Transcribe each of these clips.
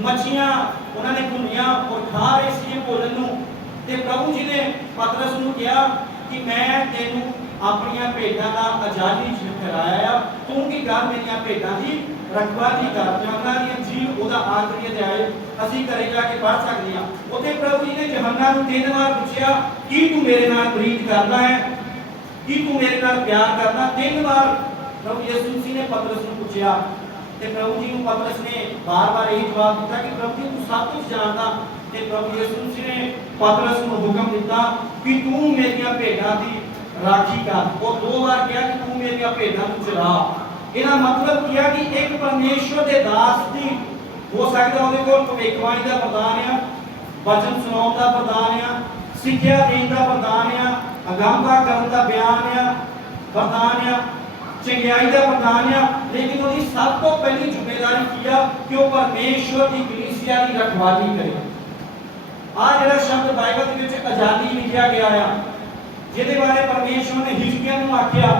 मच्छियां उन्होंने भुनिया और खा रहे सी भोजन नूं ते प्रभु जी ने पतरस नूं कहा कि मैं तेनू अपनियां भेडां दा आजादी ठहराया, तू की कर मेरियां भेडां दी रखवाली कर। यूहन्ना दी इंजील ओदा आखिरी अध्याय असीं घरे जाके पढ़ सकदे हां। उत्थे प्रभु जी ने यूहन्ना नूं 3 बार पूछया कि तू मेरे नाल प्रीत करदा है, कि तू मेरे नाल प्यार करदा। 3 बार प्रभु यीशु मसीह ने पतरस नूं पूछया ते प्रभु जी नूं पतरस ने बार-बार यही जवाब दिता कि प्रभु जी तू सब कुछ जानदा। ते प्रभु यीशु मसीह ने पतरस नूं हुक्म दिता कि तू मेरियां भेडां दी राखी कर। और 2 बार कहा कि तू मेरियां भेडां नूं चरा। इहदा मतलब किया कि एक परमेश्वर दे दास दी हो सकदा ओहदे कोल भविष्यवाणी दा वरदान है, वचन सुनाउण दा वरदान है, सिक्ख्या देण दा वरदान है, अगंभा करन दा बयान है, वरदान है, चंगियाई का वरदान है, लेकिन उसकी सब तो पहली जिम्मेदारी की कि वह परमेश्वर की कलीसिया की रखवाली करे। आज जरा शब्द बाइबल के विच आजादी लिखा गया है, जिहदे बारे परमेश्वर ने हिजकिय्याह नूं आख्या,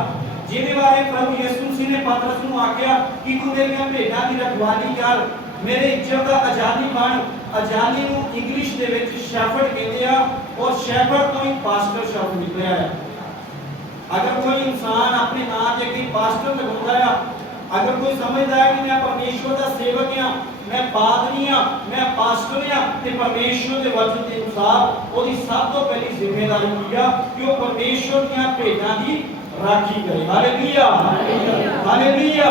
जिहदे बारे प्रभु यीशु मसीह ने पतरस नूं आख्या कि तू मेरियां भेडां दी रखवाली कर, मेरे इज्जत दा आजादी बन। आजादी नूं इंग्लिश दे विच शेफर्ड कहंदे आ और शेफर्ड तो ही पास्टर शब्द निकलिया है। अगर कोई इंसान अपने नाम के कहीं पास्टर लगाता है, अगर कोई समझता है कि मैं परमेश्वर का सेवक हाँ, मैं पादरी हाँ, मैं पास्टर हाँ, तो परमेश्वर के वचन के अनुसार उसकी सब तो पहली जिम्मेदारी की है कि वो परमेश्वर की भेडां की राखी करे। Hallelujah hallelujah.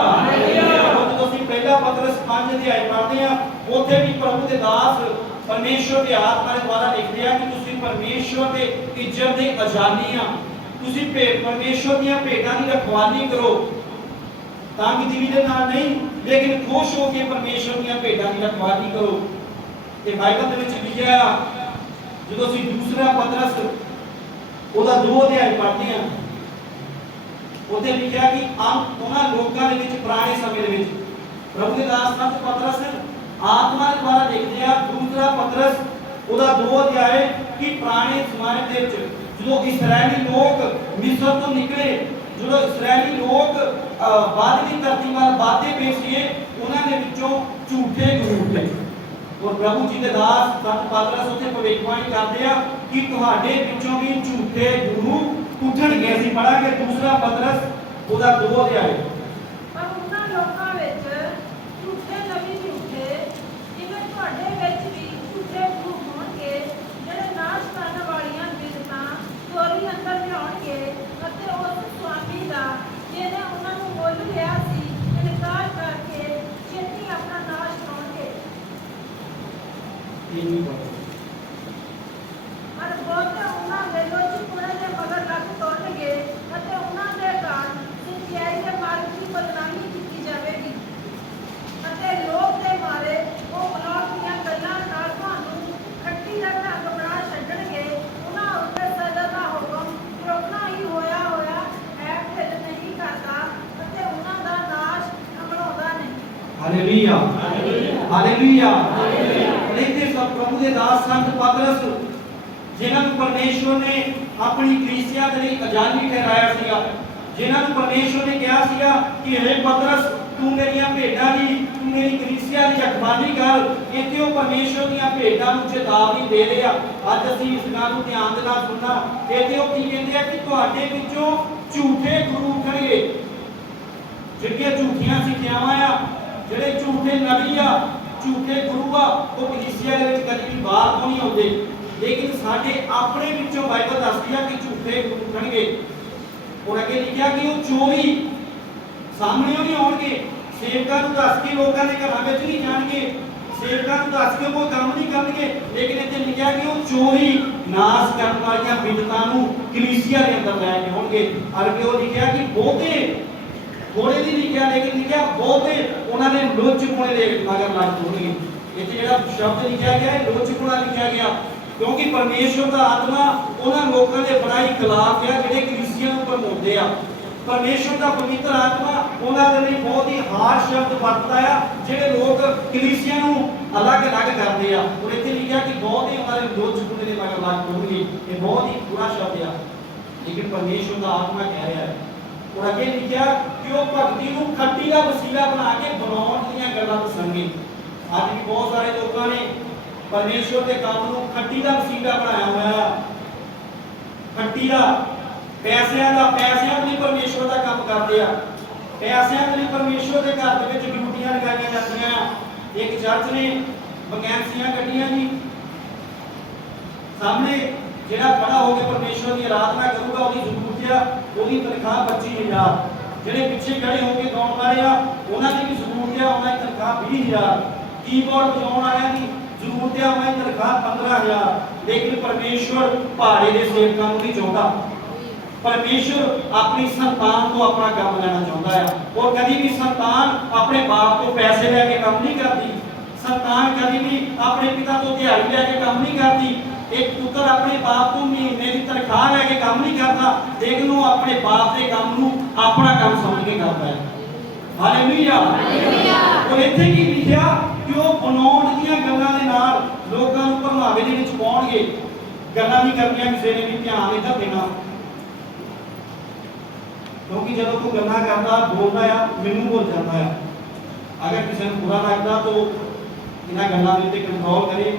तो ਅਸੀਂ पहला पतरस 5 अध्याय पढ़ते हैं, ਉੱਥੇ भी प्रभु के दास परमेश्वर के आत्मा के द्वारा लिखते हैं कि ਤੁਸੀਂ परमेश्वर के इज्जत के आजादी हाँ, ਤੁਸੀਂ परमेश्वर ਦੀਆਂ भेडां की रखवाली करो, तंग दिली दे नाल नहीं लेकिन खुश होकर परमेश्वर ਦੀਆਂ भेडां की रखवाली करो। ते बाइबल दे विच लिखिया ਜਦੋਂ ਅਸੀਂ दूसरा पतरस ਉਹਦਾ 2 अध्याय पढ़ते हैं, ਉਹਦੇ ਲਿਖਿਆ ਕਿ ਉਹਨਾਂ ਲੋਕਾਂ ਦੇ ਵਿੱਚ ਪੁਰਾਣੇ ਸਮੇਂ ਦੇ ਵਿੱਚ प्रभु के दास संत पतरस आत्मा के द्वारा लिखते हैं दूसरा पतरस ਉਹਦਾ 2 अध्याय कि पुराने जमाने ਦੇ ਵਿੱਚ जो इस्राएली लोग मिस्र तो निकले, जो इस्राएली लोग बादली धरती वाल बातें पेशिए उन्होंने विचों झूठे गुरु थे। और प्रभु जी के दास संत पतरस उत्ते भविष्यवाणी करते हैं कि तुहाडे विचों भी झूठे गुरु उठणगे। ਅਸੀਂ ਪੜਾਂਗੇ दूसरा पतरस ਉਹਦਾ 2 अध्याय। पर उन्हां लोकां विच झूठे नबी भी उठे, जिवें तुहाडे विच भी झूठे गुरु होणगे, ਜਿਹੜੇ नाश ਕਰਨ ਵਾਲੀਆਂ ਬਿਰਤਾਂ ਚੋਰੀ ਅੰਦਰ ਲਿਆਉਣਗੇ ਅਤੇ ਉਸ ਸੁਆਮੀ ਦਾ ਜਿਹਨੇ ਉਹਨਾਂ ਨੂੰ ਮੁੱਲ ਲਿਆ ਸੀ ਇਨਕਾਰ ਕਰਕੇ ਛੇਤੀ ਆਪਣਾ ਨਾਸ਼ ਕਰਾਉਣਗੇ। ਪਰ ਬਹੁਤੇ ਉਹਨਾਂ ਦੇ ਲੋਚੀਪੁਣੇ ਦੇ ਮਗਰ ਲੱਗ ਤੁਰਨਗੇ ਅਤੇ ਉਹਨਾਂ ਦੇ ਕਾਰਨ ਸੱਚਾਈ ਦੇ ਮਾਰਗ ਦੀ ਬਦਨਾਮੀ ਕੀਤੀ ਜਾਵੇਗੀ ਅਤੇ ਲੋਕ ਦੇ ਮਾਰੇ ਉਹ ਮਨੁੱਖ ਦੀਆਂ ਗੱਲਾਂ ਨਾਲ ਤੁਹਾਨੂੰ ਖੱਟੀ ਦਾ ਢੰਗ ਬਣਾ ਛੱਡਣਗੇ। ਉਹਨਾਂ ਉੱਤੇ ਸਜ਼ਾ ਦਾ ਹੁਕਮ ਰੋਕਣਾ ਹੀ ਹੋਇਆ ਹੈ, ਢਿੱਲ ਨਹੀਂ ਕਰਦਾ ਅਤੇ ਉਹਨਾਂ ਦਾ ਨਾਸ਼ ਘਬਰਾਉਂਦਾ नहीं। Hallelujah hallelujah. देखते सब प्रभु के दास संत पतरस जिन्हां नूं परमेश्वर ने अपनी कलीसिया दे लई आजादी ठहराया सीगा, जिन्हां नूं परमेश्वर ने कहा सीगा कि हे पतरस तू मेरियां भेडां दी, तू मेरी कलीसिया दी रखवाली कर। इत्थे ओ परमेश्वर दीयां भेडां नूं चेतावनी दे रहे आ। अज असीं इस गल नूं ध्यान दे नाल सुनना। इत्थे ओ की कहंदे आ कि तुहाडे विचों झूठे गुरु उठणगे, जिहड़ियां झूठियां सिक्ख्यावां आ, ਜਿਹੜੇ ਝੂਠੇ ਨਬੀ ਆ, ਝੂਠੇ ਗੁਰੂ ਆ, ਉਹ ਕਲੀਸਿਆ ਦੇ ਵਿੱਚ ਕਦੀ ਵੀ ਬਾਹਰ ਤੋਂ ਨਹੀਂ ਆਉਂਦੇ। ਲੇਕਿਨ ਸਾਡੇ ਆਪਣੇ ਵਿੱਚੋਂ ਬਾਈਬਲ ਦੱਸਦੀ ਆ ਕਿ ਝੂਠੇ ਗੁਰੂ ਉਠਣਗੇ। ਔਰ ਅੱਗੇ ਲਿਖਿਆ ਕਿ ਉਹ ਚੋਰੀ ਸਾਹਮਣੇ ਨਹੀਂ ਆਉਣਗੇ, ਸੇਵਕਾਂ ਨੂੰ ਦੱਸ ਕੇ ਲੋਕਾਂ ਦੇ ਘਰਾਂ ਵਿੱਚ ਨਹੀਂ ਜਾਣਗੇ, ਸੇਵਕਾਂ ਨੂੰ ਦੱਸ ਕੇ ਕੋਈ ਕੰਮ ਨਹੀਂ ਕਰਨਗੇ। ਲੇਕਿਨ ਇੱਥੇ ਲਿਖਿਆ ਕਿ ਉਹ ਚੋਰੀ ਨਾਸ਼ ਕਰਨ ਵਾਲੀਆਂ ਬਿਦਤਾਂ ਨੂੰ ਕਲੀਸਿਆ ਦੇ ਅੰਦਰ ਲੈ ਕੇ ਆਉਣਗੇ। ਅੱਗੇ ਉਹ ਲਿਖਿਆ ਕਿ ਬਹੁਤੇ थोड़े नहीं लिखा लेकिन लिखा बहुते उन्होंने लुचपुणे दे मगर लग जाणगे। इत्थे जिहड़ा शब्द लिखा गया है लुचपुणा लिखा गया क्योंकि परमेश्वर का आत्मा उन्हां लोकां दे बड़ा ही खिलाफ है जिहड़े कलीसिया नूं भरमाउंदे आ। परमेश्वर का पवित्र आत्मा उन्हां दे लई बहुत ही हार्ड शब्द वरतदा है जिहड़े लोग कलीसिया नूं अलग अलग करदे आ। और इत्थे लिखा कि बहुत ही उन्हां दे लुचपुणे दे मगर लग जाणगे। ये बहुत ही बुरा शब्द है लेकिन परमेश्वर का आत्मा कह रहा है। और अगे लिखा कि वह भगती को खट्टी का वसीला बना के बनाने दीयां गल्लां दसणगे। ਅੱਜ ਵੀ ਬਹੁਤ ਸਾਰੇ ਲੋਕਾਂ ਨੇ ਪਰਮੇਸ਼ਵਰ ਦੇ ਕੰਮ ਨੂੰ ਖੱਟੀ ਦਾ ਵਸੀਲਾ ਬਣਾਇਆ ਹੋਇਆ ਆ। ਖੱਟੀ ਦਾ ਪੈਸਿਆਂ ਲਈ ਪਰਮੇਸ਼ਵਰ ਦਾ ਕੰਮ ਕਰਦੇ ਆ। ਪੈਸਿਆਂ ਲਈ ਪਰਮੇਸ਼ਵਰ ਦੇ ਘਰ ਦੇ ਵਿੱਚ ਡਿਊਟੀਆਂ ਲਗਾਈਆਂ ਜਾਂਦੀਆਂ। ਇੱਕ ਚਰਚ ਨੇ ਵੈਕੈਂਸੀਆਂ ਕੱਢੀਆਂ ਜੀ, ਸਾਹਮਣੇ ਜਿਹੜਾ ਖੜਾ ਹੋ ਕੇ ਪਰਮੇਸ਼ਵਰ ਦੀ ਆਰਾਧਨਾ ਕਰੂਗਾ ਉਹਦੀ ਜ਼ਰੂਰਤ ਆ, ਉਹਦੀ ਤਨਖਾਹ 25,000। ਜਿਹੜੇ ਪਿੱਛੇ ਖੜੇ ਹੋ ਕੇ ਗਾਉਣ ਵਾਲੇ ਆ ਉਹਨਾਂ ਦੀ ਵੀ ਜ਼ਰੂਰਤ ਆ, ਉਹਨਾਂ ਦੀ ਤਨਖਾਹ 20,000। ਕੀਬੋਰਡ ਵਜਾਉਣ ਵਾਲਿਆਂ ਦੀ ਜ਼ਰੂਰਤ ਆ, ਉਹਨਾਂ ਦੀ ਤਨਖਾਹ 15,000। ਲੇਕਿਨ ਪਰਮੇਸ਼ਵਰ ਪਹਾੜੇ ਦੇ ਸੇਵਕਾਂ ਨੂੰ ਨਹੀਂ ਚਾਹੁੰਦਾ। ਪਰਮੇਸ਼ਵਰ ਆਪਣੀ ਸੰਤਾਨ ਤੋਂ ਆਪਣਾ ਕੰਮ ਲੈਣਾ ਚਾਹੁੰਦਾ ਹੈ। ਔਰ ਕਦੀ ਵੀ ਸੰਤਾਨ ਆਪਣੇ ਬਾਪ ਤੋਂ ਪੈਸੇ ਲੈ ਕੇ ਕੰਮ ਨਹੀਂ ਕਰਦੀ। ਸੰਤਾਨ ਕਦੀ ਵੀ ਆਪਣੇ ਪਿਤਾ ਤੋਂ ਦਿਹਾੜੀ ਲੈ ਕੇ ਕੰਮ ਨਹੀਂ ਕਰਦੀ। ਇੱਕ ਪੁੱਤਰ ਆਪਣੇ ਬਾਪ ਤੋਂ ਮਹੀਨੇ ਦੀ ਤਨਖਾਹ ਲੈ ਕੇ ਕੰਮ ਨਹੀਂ ਕਰਦਾ, ਲੇਕਿਨ ਉਹ ਆਪਣੇ ਬਾਪ ਦੇ ਕੰਮ ਨੂੰ ਆਪਣਾ ਕੰਮ ਸਮਝ ਕੇ ਕਰਦਾ ਹੈ। ਹਾਲੇਲੂਇਆ। ਔਰ ਇੱਥੇ ਕੀ ਲਿਖਿਆ ਕਿ ਉਹ ਬਣਾਉਣ ਦੀਆਂ ਗੱਲਾਂ ਦੇ ਨਾਲ ਲੋਕਾਂ ਨੂੰ ਭਰਮਾਵੇ ਦੇ ਵਿੱਚ ਪਾਉਣਗੇ। ਗੱਲਾਂ ਨਹੀਂ ਕਰਨੀਆਂ, ਕਿਸੇ ਨੇ ਵੀ ਧਿਆਨ ਇੱਧਰ ਦੇਣਾ, ਕਿਉਂਕਿ ਜਦੋਂ ਤੂੰ ਗੱਲਾਂ ਕਰਦਾ ਬੋਲਦਾ ਆ ਮੈਨੂੰ ਭੁੱਲ ਜਾਂਦਾ ਆ। ਅਗਰ ਕਿਸੇ ਨੂੰ ਬੁਰਾ ਲੱਗਦਾ ਤਾਂ ਇਹਨਾਂ ਗੱਲਾਂ ਦੇ ਉੱਤੇ ਕੰਟਰੋਲ ਕਰੇ।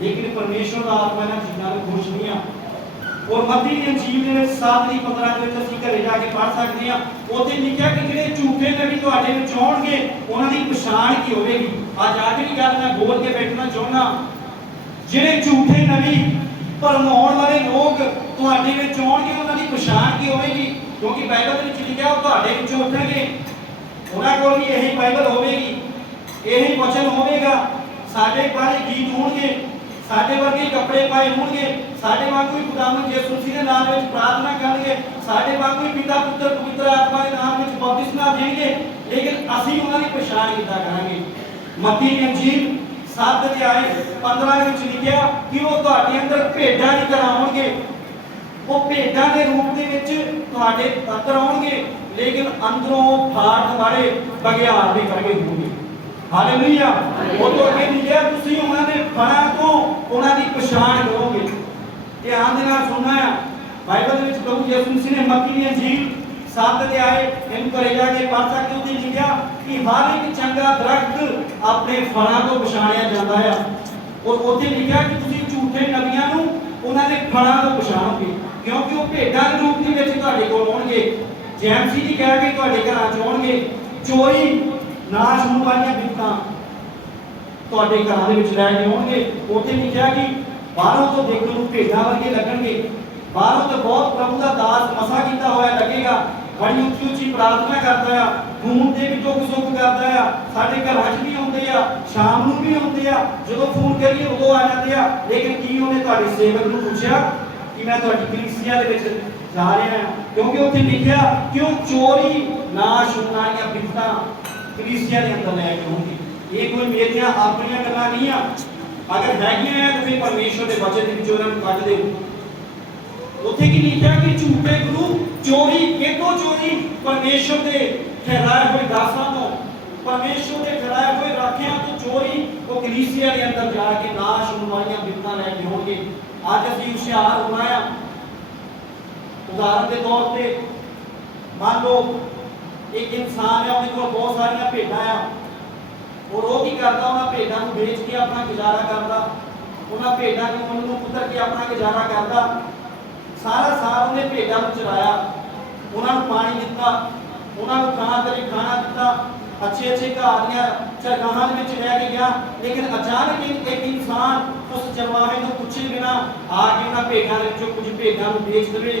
ਲੇਕਿਨ ਪਰਮੇਸ਼ਵਰ ਦਾ ਆਤਮਾ ਇਹਨਾਂ ਚੀਜ਼ਾਂ ਨੂੰ ਖੁਸ਼ ਨਹੀਂ ਆ। ਔਰ ਮੱਤੀ ਦੀ ਅੰਜੀਲ ਦੇ ਵਿੱਚ 7:15 ਦੇ ਵਿੱਚ ਅਸੀਂ ਘਰੇ ਜਾ ਕੇ ਪੜ੍ਹ ਸਕਦੇ ਹਾਂ। ਉੱਥੇ ਲਿਖਿਆ ਕਿ ਜਿਹੜੇ ਝੂਠੇ ਨਬੀ ਤੁਹਾਡੇ ਵਿੱਚ ਆਉਣਗੇ ਉਹਨਾਂ ਦੀ ਪਛਾਣ ਕੀ ਹੋਵੇਗੀ। ਅੱਜ ਆਖਰੀ ਗੱਲ ਮੈਂ ਬੋਲ ਕੇ ਬੈਠਣਾ ਚਾਹੁੰਦਾ, ਜਿਹੜੇ ਝੂਠੇ ਨਬੀ ਭਰਮਾਉਣ ਵਾਲੇ ਲੋਕ ਤੁਹਾਡੇ ਵਿੱਚ ਆਉਣਗੇ ਉਹਨਾਂ ਦੀ ਪਛਾਣ ਕੀ ਹੋਵੇਗੀ। ਕਿਉਂਕਿ ਬਾਈਬਲ ਦੇ ਵਿੱਚ ਲਿਖਿਆ ਉਹ ਤੁਹਾਡੇ ਵਿੱਚੋਂ ਉੱਠਣਗੇ, ਉਹਨਾਂ ਕੋਲ ਵੀ ਇਹੀ ਬਾਈਬਲ ਹੋਵੇਗੀ, ਇਹੀ ਵਚਨ ਹੋਵੇਗਾ। ਸਾਡੇ ਬਾਰੇ ਗੀਤ ਹੋਣਗੇ, ਸਾਡੇ ਵਰਗੇ ਕੱਪੜੇ ਪਾਏ ਹੋਣਗੇ, ਸਾਡੇ ਵਾਂਗੂ ਹੀ ਖੁਦਾਵੰਦ ਯਿਸੂ ਮਸੀਹ ਦੇ ਨਾਮ ਵਿੱਚ ਪ੍ਰਾਰਥਨਾ ਕਰਨਗੇ, ਸਾਡੇ ਵਾਂਗੂ ਹੀ ਪਿਤਾ ਪੁੱਤਰ ਪਵਿੱਤਰ ਆਤਮਾ ਦੇ ਨਾਮ ਵਿੱਚ ਬਪਤਿਸਮਾ ਦੇਣਗੇ। ਲੇਕਿਨ ਅਸੀਂ ਉਹਨਾਂ ਦੀ ਪਛਾਣ ਕਿੱਦਾਂ ਕਰਾਂਗੇ। ਮੱਤੀ ਦੀ ਅੰਜੀਲ 7:15 ਵਿੱਚ ਲਿਖਿਆ ਕਿ ਉਹ ਤੁਹਾਡੇ ਅੰਦਰ ਭੇਡਾਂ ਦੀ ਤਰ੍ਹਾਂ ਆਉਣਗੇ। ਉਹ ਭੇਡਾਂ ਦੇ ਰੂਪ ਦੇ ਵਿੱਚ ਤੁਹਾਡੇ ਅੰਦਰ ਆਉਣਗੇ, ਲੇਕਿਨ ਅੰਦਰੋਂ ਫਾੜਨ ਵਾਲੇ ਬਘਿਆੜ ਦੇ ਵਰਗੇ ਹੋਣਗੇ। ਹਾਲੇਲੂਇਆ। ਉਹ ਤੋਂ ਅੱਗੇ ਲਿਖਿਆ ਤੁਸੀਂ ਉਹਨਾਂ ਦੇ ਫਲਾਂ ਤੋਂ ਉਹਨਾਂ ਦੀ ਪਛਾਣ ਕਰੋਗੇ। ਧਿਆਨ ਦੇ ਨਾਲ ਸੁਣਨਾ ਹੈ। ਬਾਈਬਲ ਦੇ ਵਿੱਚ ਪ੍ਰਭੂ ਯਿਸੂ ਮਸੀਹ ਨੇ ਮੱਤੀ ਦੀ ਅੰਜੀਲ 7 ਅਧਿਆਏ ਇਹਨੂੰ ਘਰੇ ਜਾ ਕੇ ਪੜ੍ਹ ਸਕਦੇ ਹੋ। ਉੱਥੇ ਲਿਖਿਆ ਕਿ ਹਰ ਇੱਕ ਚੰਗਾ ਦਰਖਤ ਆਪਣੇ ਫਲਾਂ ਤੋਂ ਪਛਾਣਿਆ ਜਾਂਦਾ ਹੈ। ਔਰ ਉੱਥੇ ਲਿਖਿਆ ਕਿ ਤੁਸੀਂ ਝੂਠੇ ਨਬੀਆਂ ਨੂੰ ਉਹਨਾਂ ਦੇ ਫਲਾਂ ਤੋਂ ਪਛਾਣੋਗੇ, ਕਿਉਂਕਿ ਉਹ ਭੇਡਾਂ ਦੇ ਰੂਪ ਦੇ ਵਿੱਚ ਤੁਹਾਡੇ ਕੋਲ ਆਉਣਗੇ, ਜੈਮਸੀ ਦੀ ਕਹਿ ਕੇ ਤੁਹਾਡੇ ਘਰਾਂ 'ਚ ਆਉਣਗੇ। ਚੋਰੀ ਨਾਸ਼ ਹੋਣ ਵਾਲੀਆਂ ਬਿਪਤਾ ਤੁਹਾਡੇ ਘਰਾਂ ਦੇ ਵਿੱਚ ਲੈ ਕੇ ਆਉਣਗੇ। ਉੱਥੇ ਲਿਖਿਆ ਕਿ ਬਾਹਰੋਂ ਤੋਂ ਦੇਖਣ ਨੂੰ ਭੇਡਾਂ ਵਰਗੇ ਲੱਗਣਗੇ, ਬਾਹਰੋਂ ਤੋਂ ਬਹੁਤ ਪ੍ਰਭੂ ਦਾ ਦਾਸ ਮਸਾ ਕੀਤਾ ਹੋਇਆ ਲੱਗੇਗਾ, ਬੜੀ ਉੱਚੀ ਉੱਚੀ ਪ੍ਰਾਰਥਨਾ ਕਰਦਾ ਆ, ਫੋਨ ਤੇ ਵੀ ਦੁੱਖ ਸੁੱਖ ਕਰਦਾ ਆ, ਸਾਡੇ ਘਰਾਂ 'ਚ ਵੀ ਆਉਂਦੇ ਆ, ਸ਼ਾਮ ਨੂੰ ਵੀ ਆਉਂਦੇ ਆ, ਜਦੋਂ ਫੋਨ ਕਰੀਏ ਉਦੋਂ ਆ ਜਾਂਦੇ ਆ। ਲੇਕਿਨ ਕੀ ਉਹਨੇ ਤੁਹਾਡੇ ਸੇਵਕ ਨੂੰ ਪੁੱਛਿਆ ਕਿ ਮੈਂ ਤੁਹਾਡੀ ਕਲੀਸਿਆ ਦੇ ਵਿੱਚ ਜਾ ਰਿਹਾ ਹਾਂ? ਕਿਉਂਕਿ ਉੱਥੇ ਲਿਖਿਆ ਕਿ ਉਹ ਚੋਰੀ ਨਾਸ਼ ਹੋਣ ਵਾਲੀਆਂ ਬਿਪਤਾ ਕਲੀਸਿਆ ਦੇ ਅੰਦਰ ਲੈ ਕੇ ਆਉਣਗੇ। ਇਹ ਕੋਈ ਮੇਰੀਆਂ ਆਪਣੀਆਂ ਗੱਲਾਂ ਨਹੀਂ ਆ। ਅਗਰ ਹੈਗੀਆਂ ਆ ਤਾਂ ਫਿਰ ਪਰਮੇਸ਼ਵਰ ਦੇ ਵਚਨ ਦੇ ਵਿੱਚ ਉਹਨਾਂ ਨੂੰ ਕੱਢ ਦਿਓ। ਉੱਥੇ ਕੀ ਲਿਖਿਆ ਕਿ ਝੂਠੇ ਗੁਰੂ ਚੋਰੀ ਕਿਤੋਂ ਚੋਰੀ ਪਰਮੇਸ਼ਵਰ ਦੇ ਠਹਿਰਾਏ ਹੋਏ ਦਾਸਾਂ ਤੋਂ, ਪਰਮੇਸ਼ਵਰ ਦੇ ਠਹਿਰਾਏ ਹੋਏ ਰਾਖਿਆਂ ਤੋਂ ਚੋਰੀ ਉਹ ਕਲੀਸਿਆ ਦੇ ਅੰਦਰ ਜਾ ਕੇ ਨਾਸ਼ ਹੋਣ ਵਾਲੀਆਂ ਬਿਪਤਾ ਲੈ ਕੇ ਆਉਣਗੇ। ਅੱਜ ਅਸੀਂ ਹੁਸ਼ਿਆਰ ਹੋਣਾ ਆ। ਉਦਾਹਰਨ ਦੇ ਤੌਰ ਤੇ ਮੰਨ ਲਓ ਇੱਕ ਇਨਸਾਨ ਹੈ, ਉਹਦੇ ਕੋਲ ਬਹੁਤ ਸਾਰੀਆਂ ਭੇਡਾਂ ਆ, ਔਰ ਉਹ ਕੀ ਕਰਦਾ ਉਹਨਾਂ ਭੇਡਾਂ ਨੂੰ ਵੇਚ ਕੇ ਆਪਣਾ ਗੁਜ਼ਾਰਾ ਕਰਦਾ, ਉਹਨਾਂ ਭੇਡਾਂ ਨੂੰ ਪੁੱਤਰ ਕੇ ਆਪਣਾ ਗੁਜ਼ਾਰਾ ਕਰਦਾ। ਸਾਰਾ ਸਾਲ ਉਹਨੇ ਭੇਡਾਂ ਨੂੰ ਚਰਾਇਆ, ਉਹਨਾਂ ਨੂੰ ਪਾਣੀ ਦਿੱਤਾ, ਉਹਨਾਂ ਨੂੰ ਖਾਣਾ ਦਿੱਤਾ, ਅੱਛੇ ਅੱਛੇ ਘਾਹ ਦੀਆਂ ਚਰਗਾਹਾਂ ਦੇ ਵਿੱਚ ਲੈ ਕੇ ਗਿਆ। ਲੇਕਿਨ ਅਚਾਨਕ ਇੱਕ ਇਨਸਾਨ ਉਸ ਚਰਵਾਹੇ ਨੂੰ ਪੁੱਛੇ ਬਿਨਾ ਆ ਕੇ ਉਹਨਾਂ ਭੇਡਾਂ ਦੇ ਵਿੱਚੋਂ ਕੁਝ ਭੇਡਾਂ ਨੂੰ ਵੇਚ ਦੇਵੇ,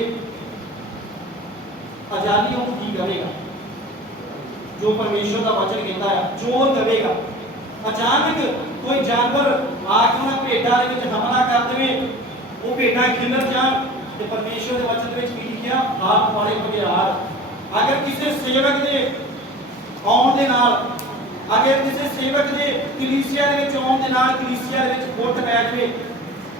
ਆਜ਼ਾਦੀ ਉਹਨੂੰ ਕੀ ਕਰੇਗਾ? ਜੋ ਪਰਮੇਸ਼ਵਰ ਦਾ ਵਚਨ ਕਹਿੰਦਾ ਹੈ ਚੋਰ ਕਰੇਗਾ। ਅਚਾਨਕ ਕੋਈ ਜਾਨਵਰ ਆ ਕੇ ਉਹਨਾਂ ਭੇਡਾਂ ਦੇ ਵਿੱਚ ਹਮਲਾ ਕਰ ਦੇਵੇ, ਉਹ ਭੇਡਾਂ ਖਿਲਰ ਜਾਣ, ਤੇ ਪਰਮੇਸ਼ਵਰ ਦੇ ਵਚਨ ਦੇ ਵਿੱਚ ਕੀ ਲਿਖਿਆ? ਆਪ ਵਾਲੇ ਬਘਿਆੜ। ਅਗਰ ਕਿਸੇ ਸੇਵਕ ਦੇ ਆਉਣ ਦੇ ਨਾਲ, ਅਗਰ ਕਿਸੇ ਸੇਵਕ ਦੇ ਕਲੀਸਿਆ ਦੇ ਵਿੱਚ ਆਉਣ ਦੇ ਨਾਲ ਕਲੀਸਿਆ ਦੇ ਵਿੱਚ ਫੁੱਟ ਪੈ ਜਾਵੇ,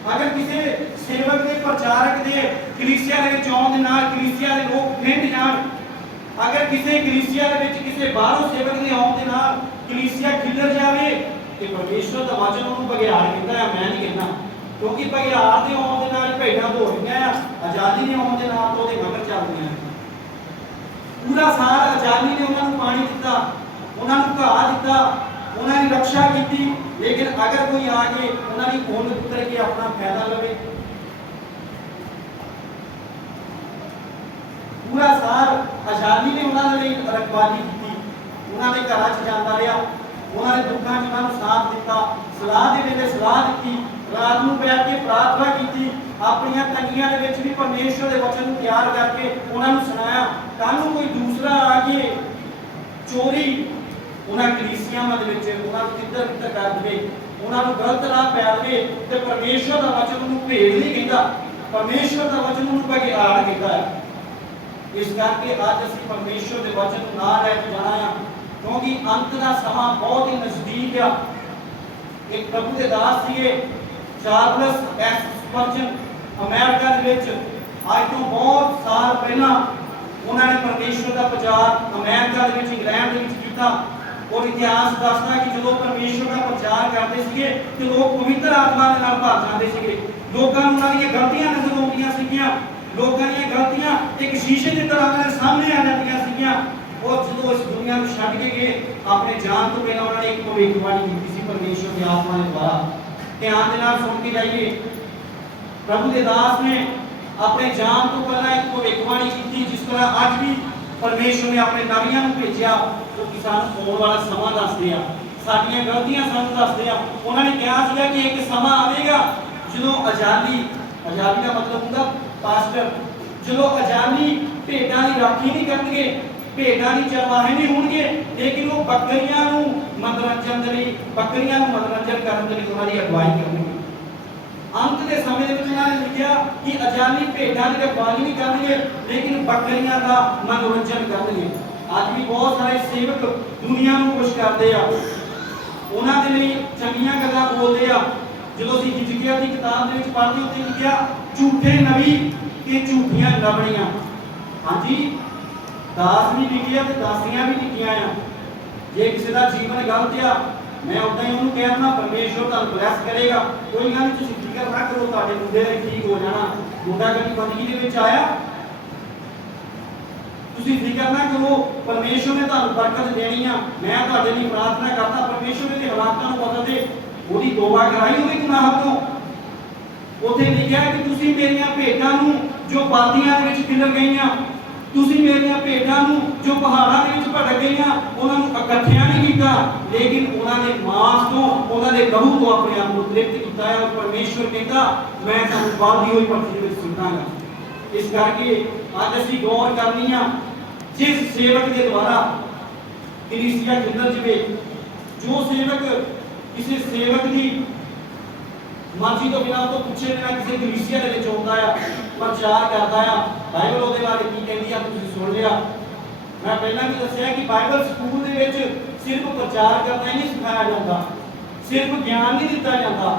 ਅਗਰ ਕਿਸੇ ਸੇਵਕ ਦੇ ਪ੍ਰਚਾਰਕ ਦੇ ਕਲੀਸਿਆ ਦੇ ਵਿੱਚ ਆਉਣ ਦੇ ਨਾਲ ਕਲੀਸਿਆ ਦੇ ਲੋਕ ਖਿੰਡ ਜਾਣ, ਅਗਰ ਕਿਸੇ ਕਲੀਸਿਆ ਦੇ ਵਿੱਚ ਕਿਸੇ ਬਾਹਰੋਂ ਸੇਵਕ ਦੇ ਆਉਣ ਦੇ ਨਾਲ ਕਲੀਸਿਆ ਖਿਲਰ ਜਾਵੇ, ਤੇ ਪਰਮੇਸ਼ਵਰ ਦਾ ਵਚਨ ਉਹਨੂੰ ਬਘਿਆੜ ਕਹਿੰਦਾ ਹੈ, ਮੈਂ ਨਹੀਂ ਕਹਿੰਦਾ। ਕਿਉਂਕਿ ਬਘਿਆੜ ਦੇ ਆਉਣ ਦੇ ਨਾਲ ਭੇਡਾਂ ਦੌੜਦੀਆਂ ਆ, ਆਜ਼ਾਦੀ ਦੇ ਆਉਣ ਦੇ ਨਾਲ ਉਹਦੇ ਮਗਰ ਚੱਲਦੀਆਂ। ਪੂਰਾ ਸਾਲ ਆਜ਼ਾਦੀ ਨੇ ਉਹਨਾਂ ਨੂੰ ਪਾਣੀ ਦਿੱਤਾ, ਉਹਨਾਂ ਨੂੰ ਘਾਹ ਦਿੱਤਾ, ਉਹਨਾਂ ਦੀ ਰੱਖਿਆ ਕੀਤੀ। ਲੇਕਿਨ ਅਗਰ ਕੋਈ ਆ ਕੇ ਉਹਨਾਂ ਦੀ ਖੋਲ ਉੱਤਰ ਕੇ ਆਪਣਾ ਫਾਇਦਾ ਲਵੇ, ਪੂਰਾ ਸਾਲ ਆਜ਼ਾਦੀ ਨੇ ਉਹਨਾਂ ਦੇ ਲਈ ਰਖਵਾਲੀ ਕੀਤੀ, ਉਹਨਾਂ ਦੇ ਘਰਾਂ 'ਚ ਜਾਂਦਾ ਰਿਹਾ, ਉਹਨਾਂ ਦੇ ਦੁੱਖਾਂ 'ਚ ਉਹਨਾਂ ਨੂੰ ਸਾਥ ਦਿੱਤਾ, ਸਲਾਹ ਦੇ ਵੇਲੇ ਸਲਾਹ ਦਿੱਤੀ, ਰਾਤ ਨੂੰ ਬੈਠ ਕੇ ਪ੍ਰਾਰਥਨਾ ਕੀਤੀ, ਆਪਣੀਆਂ ਤੰਗੀਆਂ ਦੇ ਵਿੱਚ ਵੀ ਪਰਮੇਸ਼ਵਰ ਦੇ ਵਚਨ ਨੂੰ ਤਿਆਰ ਕਰਕੇ ਉਹਨਾਂ ਨੂੰ ਸੁਣਾਇਆ। ਕੱਲ੍ਹ ਨੂੰ ਕੋਈ ਦੂਸਰਾ ਆ ਕੇ ਚੋਰੀ ਉਹਨਾਂ ਕਲੀਸਿਆਵਾਂ ਦੇ ਵਿੱਚ ਉਹਨਾਂ ਨੂੰ ਕਿੱਧਰ ਕਿੱਧਰ ਕਰ ਦੇਵੇ, ਉਹਨਾਂ ਨੂੰ ਗਲਤ ਰਾਹ ਪੈ ਦੇਵੇ, ਤੇ ਪਰਮੇਸ਼ਵਰ ਦਾ ਵਚਨ ਉਹਨੂੰ ਭੇਦ ਨਹੀਂ ਕਹਿੰਦਾ, ਪਰਮੇਸ਼ਵਰ ਦਾ ਵਚਨ ਉਹਨੂੰ ਬਘਿਆੜ ਕਹਿੰਦਾ ਹੈ। ਇਸ ਕਰਕੇ ਅੱਜ ਅਸੀਂ ਪਰਮੇਸ਼ਵਰ ਦੇ ਵਚਨ ਨੂੰ ਨਾਲ ਲੈ ਕੇ ਜਾਣਾ ਆ, ਕਿਉਂਕਿ ਅੰਤ ਦਾ ਸਮਾਂ ਬਹੁਤ ਹੀ ਨਜ਼ਦੀਕ ਆ। ਇੱਕ ਪ੍ਰਭੂ ਦੇ ਦਾਸ ਸੀਗੇ ਚਾਰਲਸ ਐਸ ਸਪਰਜਨ, ਅਮਰੀਕਾ ਦੇ ਵਿੱਚ ਅੱਜ ਤੋਂ ਬਹੁਤ ਸਾਲ ਪਹਿਲਾਂ ਉਹਨਾਂ ਨੇ ਪਰਮੇਸ਼ਵਰ ਦਾ ਪ੍ਰਚਾਰ ਅਮਰੀਕਾ ਦੇ ਵਿੱਚ, ਇੰਗਲੈਂਡ ਦੇ ਵਿੱਚ ਕੀਤਾ। ਔਰ ਇਤਿਹਾਸ ਦੱਸਦਾ ਕਿ ਜਦੋਂ ਪਰਮੇਸ਼ਵਰ ਦਾ ਪ੍ਰਚਾਰ ਕਰਦੇ ਸੀਗੇ ਤੇ ਲੋਕ ਪਵਿੱਤਰ ਆਤਮਾ ਦੇ ਨਾਲ ਭਰ ਜਾਂਦੇ ਸੀਗੇ। ਲੋਕਾਂ ਨੂੰ ਉਹਨਾਂ ਦੀਆਂ ਗਲਤੀਆਂ ਨਜ਼ਰ ਆਉਂਦੀਆਂ ਸੀਗੀਆਂ, ਲੋਕਾਂ ਦੀਆਂ ਗਲਤੀਆਂ ਇੱਕ ਸ਼ੀਸ਼ੇ ਦੀ ਤਰ੍ਹਾਂ ਉਹਨਾਂ ਦੇ ਸਾਹਮਣੇ ਆ ਜਾਂਦੀਆਂ ਸੀਗੀਆਂ। ਉਹ ਜਦੋਂ ਇਸ ਦੁਨੀਆ ਨੂੰ ਛੱਡ ਕੇ ਗਏ, ਆਪਣੇ ਜਾਣ ਤੋਂ ਪਹਿਲਾਂ ਉਹਨਾਂ ਨੇ ਇੱਕ ਭਵਿੱਖਬਾਣੀ ਕੀਤੀ ਸੀ ਪਰਮੇਸ਼ਵਰ ਦੀ ਆਤਮਾ ਦੇ ਦੁਆਰਾ। ਧਿਆਨ ਦੇ ਨਾਲ ਸੁਣ ਕੇ ਜਾਈਏ। ਪ੍ਰਭੂ ਦੇ ਦਾਸ ਨੇ ਆਪਣੇ ਜਾਣ ਤੋਂ ਪਹਿਲਾਂ ਇੱਕ ਭਵਿੱਖਬਾਣੀ ਕੀਤੀ, ਜਿਸ ਤਰ੍ਹਾਂ ਅੱਜ ਵੀ ਪਰਮੇਸ਼ਵਰ ਨੇ ਆਪਣੇ ਨਬੀਆਂ ਨੂੰ ਭੇਜਿਆ ਜੋ ਕਿ ਸਾਨੂੰ ਆਉਣ ਵਾਲਾ ਸਮਾਂ ਦੱਸਦੇ ਆ, ਸਾਡੀਆਂ ਗਲਤੀਆਂ ਸਾਨੂੰ ਦੱਸਦੇ ਆ। ਉਹਨਾਂ ਨੇ ਕਿਹਾ ਸੀਗਾ ਕਿ ਇੱਕ ਸਮਾਂ ਆਵੇਗਾ ਜਦੋਂ ਆਜ਼ਾਦੀ ਦਾ ਮਤਲਬ ਹੁੰਦਾ ਪਾਸਟਰ, ਜਦੋਂ ਆਜ਼ਾਦੀ ਭੇਡਾਂ ਦੀ ਰਾਖੀ ਨਹੀਂ ਕਰਨਗੇ, ਭੇਡਾਂ ਦੀ ਚਰਵਾਹੇ ਨਹੀਂ ਹੋਣਗੇ, ਲੇਕਿਨ ਉਹ ਬੱਕਰੀਆਂ ਨੂੰ ਮਨੋਰੰਜਨ ਦੇ ਲਈ, ਬੱਕਰੀਆਂ ਨੂੰ ਮਨੋਰੰਜਨ ਕਰਨ ਦੇ ਲਈ ਉਹਨਾਂ ਦੀ ਅਗਵਾਈ ਕਰਨਗੇ। ਅੰਤ ਦੇ ਸਮੇਂ ਦੇ ਵਿੱਚ ਉਹਨਾਂ ਨੇ ਲਿਖਿਆ ਕਿ ਆਜ਼ਾਦੀ ਭੇਡਾਂ ਦੀ ਰਖਵਾਲੀ ਨਹੀਂ ਕਰਨਗੇ, ਲੇਕਿਨ ਬੱਕਰੀਆਂ ਦਾ ਮਨੋਰੰਜਨ ਕਰਨਗੇ। ਅੱਜ ਵੀ ਬਹੁਤ ਸਾਰੇ ਸੇਵਕ ਦੁਨੀਆ ਨੂੰ ਖੁਸ਼ ਕਰਦੇ ਆ, ਉਹਨਾਂ ਦੇ ਲਈ ਚੰਗੀਆਂ ਗੱਲਾਂ ਬੋਲਦੇ ਆ। ਜਦੋਂ ਅਸੀਂ ਹਿਜਕੀਆ ਦੀ ਕਿਤਾਬ ਦੇ ਵਿੱਚ ਪੜ੍ਹਦੇ ਉੱਤੇ ਲਿਖਿਆ ਝੂਠੇ ਨਬੀ ਤੇ ਝੂਠੀਆਂ ਨਬੀਆਂ। ਹਾਂਜੀ, ਦਾਸ ਵੀ ਲਿਖਿਆ ਤੇ ਦਾਸੀਆਂ ਵੀ ਲਿਖੀਆਂ ਆ। ਜੇ ਕਿਸੇ ਦਾ ਜੀਵਨ ਗਲਤ ਆ, ਮੈਂ ਉਦਾਂ ਹੀ ਉਹਨੂੰ ਕਹਿਣਾ ਪਰਮੇਸ਼ਵਰ ਤੁਹਾਨੂੰ ਬਲੈਸ ਕਰੇਗਾ, ਕੋਈ ਗੱਲ ਨਹੀਂ, ਤੁਸੀਂ ਫਿਕਰ ਨਾ ਕਰੋ, ਤੁਹਾਡੇ ਮੁੰਡੇ ਦਾ ਠੀਕ ਹੋ ਜਾਣਾ। ਮੁੰਡਾ ਕਦੀ ਬੰਦਗੀ ਦੇ ਵਿੱਚ ਆਇਆ, ਤੁਸੀਂ ਫਿਕਰ ਨਾ ਕਰੋ, ਪਰਮੇਸ਼ਵਰ ਨੇ ਤੁਹਾਨੂੰ ਬਰਕਤ ਦੇਣੀ ਆ। ਮੈਂ ਤੁਹਾਡੇ ਲਈ ਪ੍ਰਾਰਥਨਾ ਕਰਦਾ ਪਰਮੇਸ਼ਵਰ ਦੇ ਹਾਲਾਤਾਂ ਨੂੰ ਬਦਲ ਦੇ। ਉਹਦੀ ਤੋਬਾ ਕਰਾਈ ਉਹਦੇ ਗੁਨਾਹ ਤੋਂ। ਉੱਥੇ ਲਿਖਿਆ ਕਿ ਤੁਸੀਂ ਮੇਰੀਆਂ ਭੇਡਾਂ ਨੂੰ ਜੋ ਬਾਦੀਆਂ ਦੇ ਵਿੱਚ ਖਿਲਰ ਗਈਆਂ, ਤੁਸੀਂ ਮੇਰੀਆਂ ਭੇਡਾਂ ਨੂੰ ਜੋ ਪਹਾੜਾਂ ਦੇ ਵਿੱਚ ਭਟਕ ਗਈਆਂ, ਉਹਨਾਂ ਨੂੰ ਇਕੱਠਿਆਂ ਨਹੀਂ ਕੀਤਾ, ਲੇਕਿਨ ਉਹਨਾਂ ਦੇ ਮਾਂਸ ਤੋਂ, ਉਹਨਾਂ ਦੇ ਲਹੂ ਤੋਂ ਆਪਣੇ ਆਪ ਨੂੰ ਤ੍ਰਿਪਤ ਕੀਤਾ ਹੈ। ਔਰ ਪਰਮੇਸ਼ਵਰ ਕਹਿੰਦਾ ਮੈਂ ਤੁਹਾਨੂੰ ਬਾਦੀ ਹੋਈ ਭੱਠੀ ਦੇ ਵਿੱਚ ਸੁੱਟਾਂਗਾ। ਇਸ ਕਰਕੇ ਅੱਜ ਅਸੀਂ ਗੌਰ ਕਰਨੀ ਆ, ਜਿਸ ਸੇਵਕ ਦੇ ਦੁਆਰਾ ਕਲੀਸਿਆ ਖਿਲਰ ਜਵੇ, ਜੋ ਸੇਵਕ ਕਿਸੇ ਸੇਵਕ ਦੀ ਮਰਜ਼ੀ ਤੋਂ ਬਿਨਾਂ ਤੋਂ ਪੁੱਛੇ ਬਿਨਾਂ ਕਿਸੇ ਕਲੀਸਿਆ ਦੇ ਵਿੱਚ ਆਉਂਦਾ ਆ, ਪ੍ਰਚਾਰ ਕਰਦਾ ਆ, ਬਾਈਬਲ ਉਹਦੇ ਬਾਰੇ ਕੀ ਕਹਿੰਦੀ ਆ ਤੁਸੀਂ ਸੁਣ ਲਿਆ। ਮੈਂ ਪਹਿਲਾਂ ਵੀ ਦੱਸਿਆ ਕਿ ਬਾਈਬਲ ਸਕੂਲ ਦੇ ਵਿੱਚ ਸਿਰਫ ਪ੍ਰਚਾਰ ਕਰਨਾ ਹੀ ਨਹੀਂ ਸਿਖਾਇਆ ਜਾਂਦਾ, ਸਿਰਫ ਗਿਆਨ ਨਹੀਂ ਦਿੱਤਾ ਜਾਂਦਾ,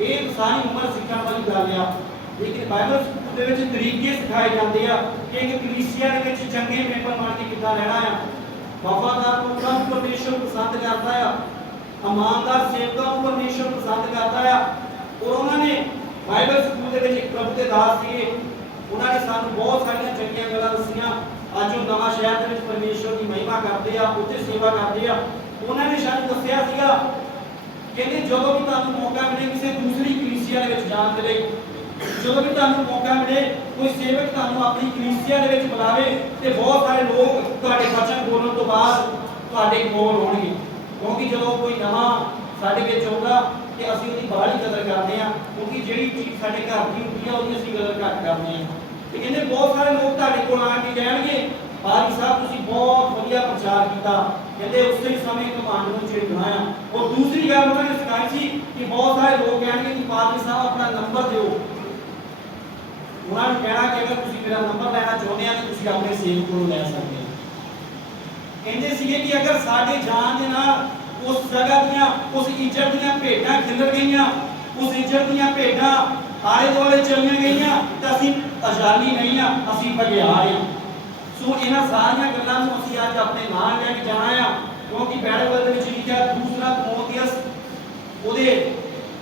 ਇਹ ਸਾਰੀ ਉਮਰ ਸਿੱਖਣ ਵਾਲੀ ਗੱਲ ਆ। ਲੇਕਿਨ ਬਾਈਬਲ ਸਕੂਲ ਦੇ ਵਿੱਚ ਤਰੀਕੇ ਸਿਖਾਏ ਜਾਂਦੇ ਆ ਕਿ ਇੱਕ ਕਲੀਸਿਆ ਦੇ ਵਿੱਚ ਚੰਗੇ ਮੈਂਬਰ ਬਣ ਕੇ ਕਿੱਦਾਂ ਰਹਿਣਾ ਆ, ਵਫਾਦਾਰ ਲੋਕਾਂ ਨੂੰ ਪਰਮੇਸ਼ਵਰ ਪਸੰਦ ਕਰਦਾ ਆ, ਇਮਾਨਦਾਰ ਸੇਵਕਾਂ ਨੂੰ ਪਰਮੇਸ਼ਵਰ ਪਸੰਦ ਕਰਦਾ ਆ। ਔਰ ਉਹਨਾਂ ਨੇ ਬਾਈਬਲ ਸਕੂਲ ਦੇ ਵਿੱਚ ਇੱਕ ਪ੍ਰਭੂ ਦੇ ਦਾਸ ਸੀਗੇ, ਉਹਨਾਂ ਨੇ ਸਾਨੂੰ ਬਹੁਤ ਸਾਰੀਆਂ ਚੰਗੀਆਂ ਗੱਲਾਂ ਦੱਸੀਆਂ। ਅੱਜ ਉਹ ਨਵਾਂ ਸ਼ਹਿਰ ਦੇ ਵਿੱਚ ਪਰਮੇਸ਼ਵਰ ਦੀ ਮਹਿਮਾ ਕਰਦੇ ਆ, ਉੱਥੇ ਸੇਵਾ ਕਰਦੇ ਆ। ਉਹਨਾਂ ਨੇ ਸਾਨੂੰ ਦੱਸਿਆ ਸੀਗਾ, ਕਹਿੰਦੇ ਜਦੋਂ ਵੀ ਤੁਹਾਨੂੰ ਮੌਕਾ ਮਿਲੇ ਕਿਸੇ ਦੂਸਰੀ ਕਲੀਸਿਆ ਦੇ ਵਿੱਚ ਜਾਣ ਦੇ ਲਈ, ਜਦੋਂ ਵੀ ਤੁਹਾਨੂੰ ਮੌਕਾ ਮਿਲੇ, ਕੋਈ ਸੇਵਕ ਤੁਹਾਨੂੰ ਆਪਣੀ ਕਲੀਸਿਆ ਦੇ ਵਿੱਚ ਬੁਲਾਵੇ, ਤੇ ਬਹੁਤ ਸਾਰੇ ਲੋਕ ਤੁਹਾਡੇ ਵਚਨ ਬੋਲਣ ਤੋਂ ਬਾਅਦ ਤੁਹਾਡੇ ਕੋਲ ਹੋਣਗੇ, ਕਿਉਂਕਿ ਜਦੋਂ ਕੋਈ ਨਵਾਂ ਸਾਡੇ ਵਿੱਚ ਆਉਂਦਾ ਤੇ ਅਸੀਂ ਉਹਦੀ ਬਾਹਲੀ ਕਦਰ ਕਰਦੇ ਆ, ਕਿਉਂਕਿ ਜਿਹੜੀ ਚੀਜ਼ ਸਾਡੇ ਘਰ ਦੀ ਹੁੰਦੀ ਆ ਉਹਦੀ ਅਸੀਂ ਕਦਰ ਘੱਟ ਕਰਦੇ ਆ। ਤੇ ਕਹਿੰਦੇ ਬਹੁਤ ਸਾਰੇ ਲੋਕ ਤੁਹਾਡੇ ਕੋਲ ਆ ਕੇ ਕਹਿਣਗੇ ਪਾਰੀ ਸਾਹਿਬ ਤੁਸੀਂ ਬਹੁਤ ਵਧੀਆ ਪ੍ਰਚਾਰ ਕੀਤਾ, ਕਹਿੰਦੇ ਉਸੇ ਸਮੇਂ ਕਮਾਂਡ ਨੂੰ ਛੇੜਨਾ ਆ। ਔਰ ਦੂਸਰੀ ਗੱਲ ਉਹਨਾਂ ਨੇ ਸਿਖਾਈ ਸੀ ਕਿ ਬਹੁਤ ਸਾਰੇ ਲੋਕ ਕਹਿਣਗੇ ਕਿ ਪਾਰੀ ਸਾਹਿਬ ਆਪਣਾ ਨੰਬਰ ਦਿਓ। ਉਹਨਾਂ ਨੂੰ ਕਹਿਣਾ ਕਿ ਅਗਰ ਤੁਸੀਂ ਮੇਰਾ ਨੰਬਰ ਲੈਣਾ ਚਾਹੁੰਦੇ ਆ ਤਾਂ ਤੁਸੀਂ ਆਪਣੇ ਸੇਵਕ ਕੋਲੋਂ ਲੈ ਸਕਦੇ ਹੋ। ਕਹਿੰਦੇ ਸੀਗੇ ਕਿ ਅਗਰ ਸਾਡੇ ਜਾਣ ਦੇ ਨਾਲ ਉਸ ਜਗ੍ਹਾ ਦੀਆਂ, ਉਸ ਇੱਜ਼ਤ ਦੀਆਂ ਭੇਡਾਂ ਖਿਲਰ ਗਈਆਂ, ਉਸ ਇੱਜ਼ਤ ਦੀਆਂ ਭੇਡਾਂ ਆਲੇ ਦੁਆਲੇ ਚਲੀਆਂ ਗਈਆਂ, ਤਾਂ ਅਸੀਂ ਆਜ਼ਾਦੀ ਨਹੀਂ ਆ, ਅਸੀਂ ਬਘਿਆੜ ਆ। ਸੋ ਇਹਨਾਂ ਸਾਰੀਆਂ ਗੱਲਾਂ ਨੂੰ ਅਸੀਂ ਅੱਜ ਆਪਣੇ ਨਾਲ ਲੈ ਕੇ ਜਾਣਾ ਆ, ਕਿਉਂਕਿ ਬਾਈਬਲ ਦੇ ਵਿੱਚ ਲਿਖਿਆ ਦੂਸਰਾ ਤਿਮੋਥੀਅਸ ਉਹਦੇ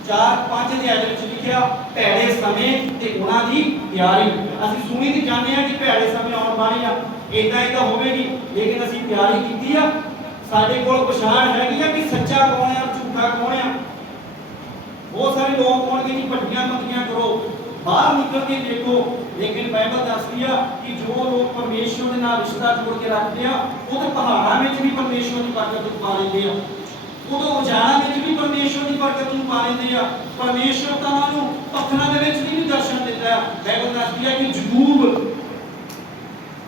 4-5 ਅਧਿਆਇ ਦੇ ਵਿੱਚ ਲਿਖਿਆ ਭੈੜੇ ਸਮੇਂ ਤੇ ਉਹਨਾਂ ਦੀ ਤਿਆਰੀ। ਅਸੀਂ ਸੁਣੀ ਤੇ ਜਾਣਦੇ ਆ ਕਿ ਭੈੜੇ ਸਮੇਂ ਆਉਣ ਵਾਲੇ ਆ, ਇਦਾਂ ਹੋਵੇਗੀ, ਲੇਕਿਨ ਅਸੀਂ ਤਿਆਰੀ ਕੀਤੀ ਆ। ਸਾਡੇ ਕੋਲ ਪਛਾਣ ਹੈਗੀ ਆ ਕਿ ਸੱਚਾ ਕੌਣ ਆ ਝੂਠਾ ਕੌਣ ਆ। बहुत सारे लोग होंगे जी भट्टियां मतियां करो बाहर निकल के देखो, लेकिन बाइबल दसदी है कि जो लोग परमेश्वर के नाल रिश्ता जोड़ के रखते हैं वो तो पहाड़ों में भी परमेश्वर की बरकत पा लेते हैं, वो तो उजाड़ा में भी परमेश्वर की बरकत पा लेते हैं। परमेश्वर तो उन्होंने पत्थरों के विच भी दर्शन देता है। बाइबल दसदी है कि जबूब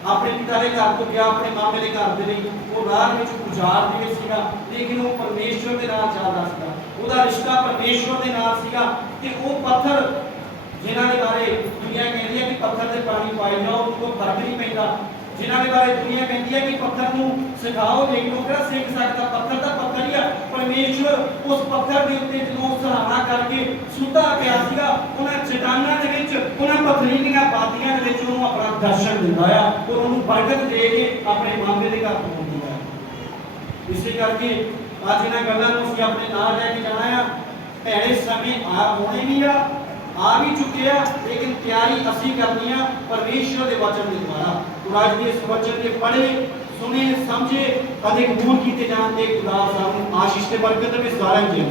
अपने पिता के घर तो गया, अपने मामे के घर के लिए वो राह में उजाड़ दे विच सीगा, लेकिन वो परमेश्वर के नाल चलदा सीगा, ਉਹਦਾ ਰਿਸ਼ਤਾ परमेश्वर के नाल सीगा। कि वो पत्थर जिन्हां दे बारे दुनिया कहती है कि पत्थर से पानी पाई जाओ उनको फर्क नहीं पैंदा, जिन्हां दे बारे दुनिया कहती है कि पत्थर को सिखाओ लेकिन वो किहड़ा सीख सकता, पत्थर तो पत्थर ही है। परमेश्वर उस पत्थर के उत्ते जो सराहना करके सुता पिया सीगा, उन्हां चट्टानां दे विच उन्हां पथरीलीआं बातियां दे विच उन्होंने अपना दर्शन दिंदा है और उन्होंने बरकत दे के अपने मामे के घर पहुंचाता है। इसे करके आज इन्हां गल्लां नूं असीं अपने नाल लैके जाना है। भैड़े समय आने भी आ भी चुके हैं, लेकिन तैयारी असीं करनी है परमेश्वर के वचन के द्वारा। तो आज भी इस वचन के पढ़े सुने समझे अधिक दूर किए जाते खुदा सानूं आशीष ते बरकत में सारा जी।